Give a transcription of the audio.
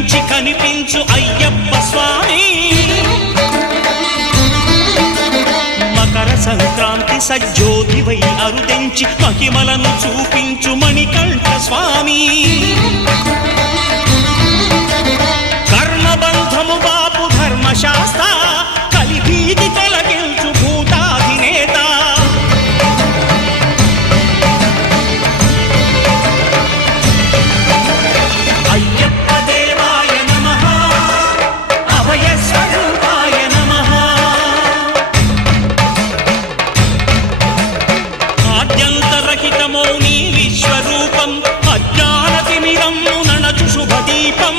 కనిపించి కనిపించు అయ్యప్ప స్వామి మకర సంక్రాంతి సజ్జోతివై అరుదెంచి మహిమలను చూపించు మణికంఠ స్వామి కర్మబంధము బాపు ధర్మశాస్త్ర కలిభీతి తొలగించు భూతాధినేత అయ్యప్ప దేవాయ నమః అభయ స్వరూపాయ నమః ఆద్యంతరహితమౌ నీ విశ్వరూపం అజ్ఞానతిమిరము నణచు శుభదీపం